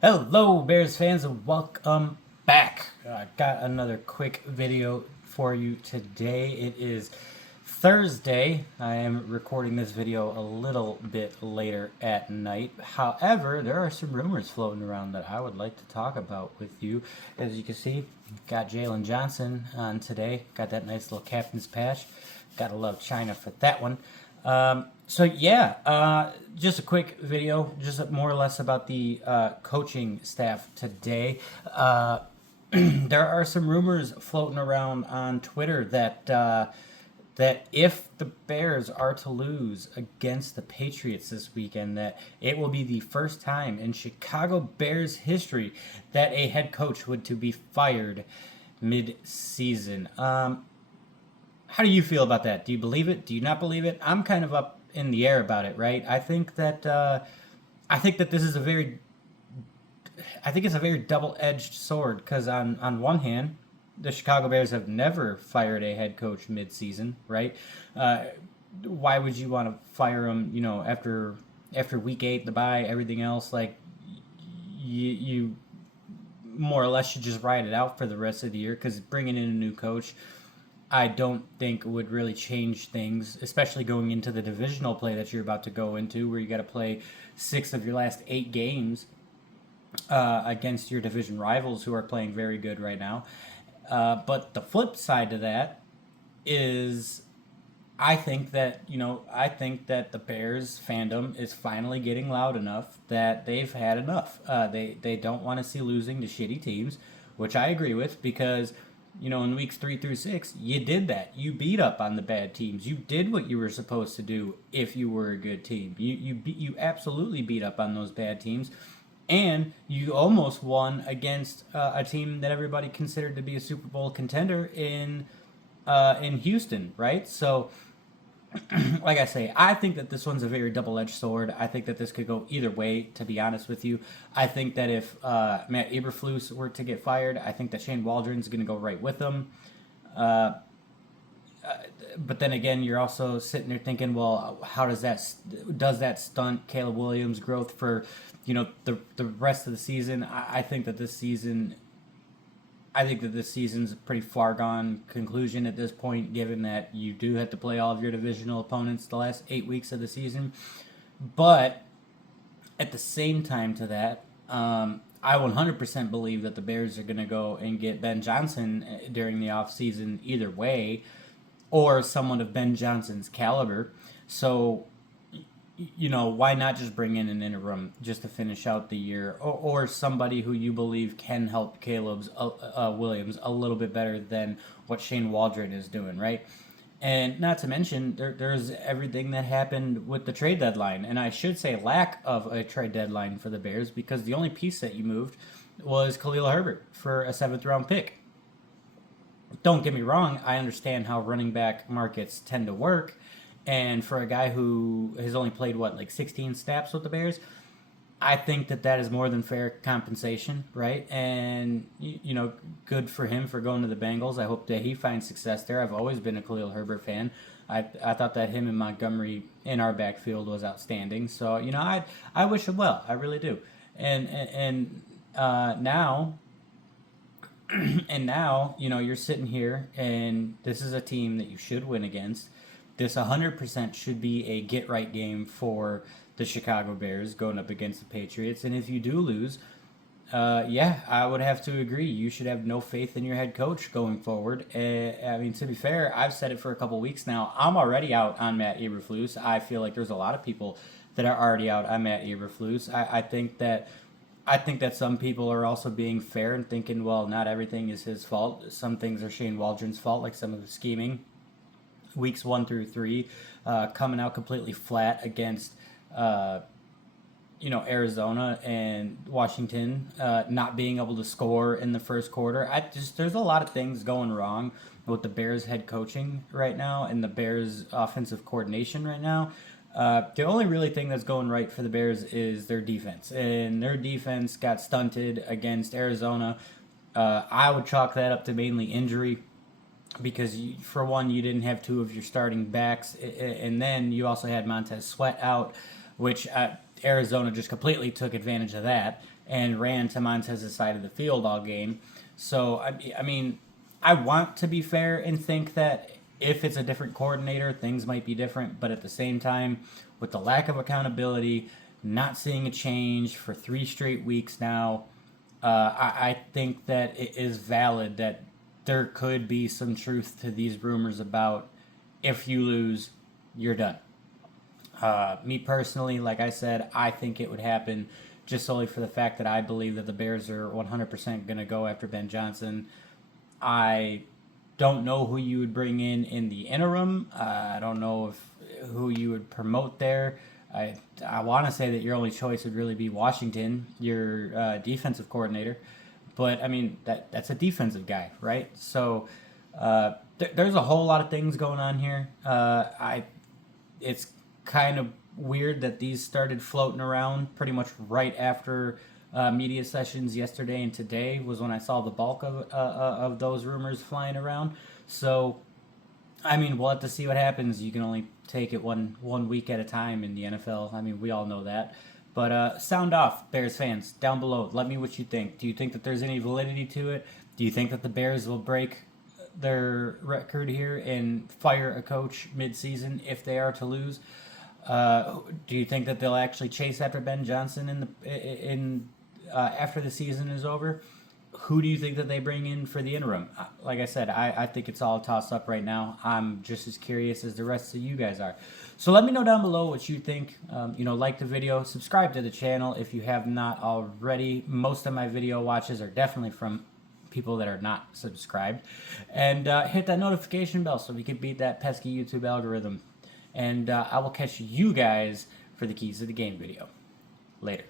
Hello, Bears fans, and welcome back. I got another quick video for you today. It is Thursday. I am recording this video a little bit later at night. However, there are some rumors floating around that I would like to talk about with you. As you can see, got Jalen Johnson on today. Got that nice little captain's patch. Gotta love China for that one. Just a quick video, just more or less about the coaching staff today. There are some rumors floating around on Twitter that if the Bears are to lose against the Patriots this weekend, that it will be the first time in Chicago Bears history that a head coach would to be fired mid-season. How do you feel about that? Do you believe it? Do you not believe it? I'm kind of up in the air about it, right? I think that this is a very double-edged sword because on one hand, the Chicago Bears have never fired a head coach mid-season, right? Uh, why would you want to fire him? After week 8, the bye, everything else, like you more or less should just ride it out for the rest of the year because bringing in a new coach I don't think would really change things, especially going into the divisional play that you're about to go into, where you got to play 6 of your last 8 games against your division rivals who are playing very good right now. But the flip side to that is I think that the Bears fandom is finally getting loud enough that they've had enough. They don't want to see losing to shitty teams, which I agree with because in weeks 3 through 6, you did that. You beat up on the bad teams. You did what you were supposed to do if you were a good team. You absolutely beat up on those bad teams, and you almost won against a team that everybody considered to be a Super Bowl contender in Houston, right? So like I say, I think that this one's a very double-edged sword. I think that this could go either way, to be honest with you. I think that if Matt Eberflus were to get fired, I think that Shane Waldron's going to go right with him. Uh, but then again, you're also sitting there thinking, well, how does that stunt Caleb Williams' growth for the rest of the season? I think that this season's a pretty far gone conclusion at this point, given that you do have to play all of your divisional opponents the last 8 weeks of the season. But at the same time to that, I 100% believe that the Bears are going to go and get Ben Johnson during the offseason either way, or someone of Ben Johnson's caliber. So why not just bring in an interim just to finish out the year, or somebody who you believe can help Caleb's Williams a little bit better than what Shane Waldron is doing, right? And not to mention, there's everything that happened with the trade deadline, and I should say lack of a trade deadline for the Bears because the only piece that you moved was Khalil Herbert for a 7th round pick. Don't get me wrong, I understand how running back markets tend to work. And for a guy who has only played, like 16 snaps with the Bears, I think that is more than fair compensation, right? And, good for him for going to the Bengals. I hope that he finds success there. I've always been a Khalil Herbert fan. I thought that him and Montgomery in our backfield was outstanding. So, I wish him well. I really do. Now and now, you're sitting here, and this is a team that you should win against. This 100% should be a get right game for the Chicago Bears going up against the Patriots. And if you do lose, I would have to agree. You should have no faith in your head coach going forward. To be fair, I've said it for a couple weeks now. I'm already out on Matt Eberflus. I feel like there's a lot of people that are already out on Matt Eberflus. I think that some people are also being fair and thinking, well, not everything is his fault. Some things are Shane Waldron's fault, like some of the scheming. Weeks 1 through 3, coming out completely flat against, Arizona and Washington, not being able to score in the first quarter. There's a lot of things going wrong with the Bears head coaching right now and the Bears offensive coordination right now. The only really thing that's going right for the Bears is their defense, and their defense got stunted against Arizona. I would chalk that up to mainly injury because, for one, you didn't have 2 of your starting backs, and then you also had Montez Sweat out, which Arizona just completely took advantage of that and ran to Montez's side of the field all game. So, I mean, I want to be fair and think that if it's a different coordinator, things might be different. But at the same time, with the lack of accountability, not seeing a change for 3 straight weeks now, I think that it is valid that there could be some truth to these rumors about if you lose, you're done. Me personally, like I said, I think it would happen just solely for the fact that I believe that the Bears are 100% going to go after Ben Johnson. I don't know who you would bring in the interim. I don't know who you would promote there. I want to say that your only choice would really be Washington, your defensive coordinator. But, I mean, that's a defensive guy, right? So there's a whole lot of things going on here. It's kind of weird that these started floating around pretty much right after media sessions yesterday and today was when I saw the bulk of those rumors flying around. So, I mean, we'll have to see what happens. You can only take it one week at a time in the NFL. I mean, we all know that. But sound off, Bears fans, down below. Let me know what you think. Do you think that there's any validity to it? Do you think that the Bears will break their record here and fire a coach mid-season if they are to lose? Do you think that they'll actually chase after Ben Johnson after the season is over? Who do you think that they bring in for the interim? Like I said, I think it's all tossed up right now. I'm just as curious as the rest of you guys are. So let me know down below what you think. Like the video, subscribe to the channel if you have not already. Most of my video watches are definitely from people that are not subscribed. And hit that notification bell so we can beat that pesky YouTube algorithm. And I will catch you guys for the Keys to the Game video. Later.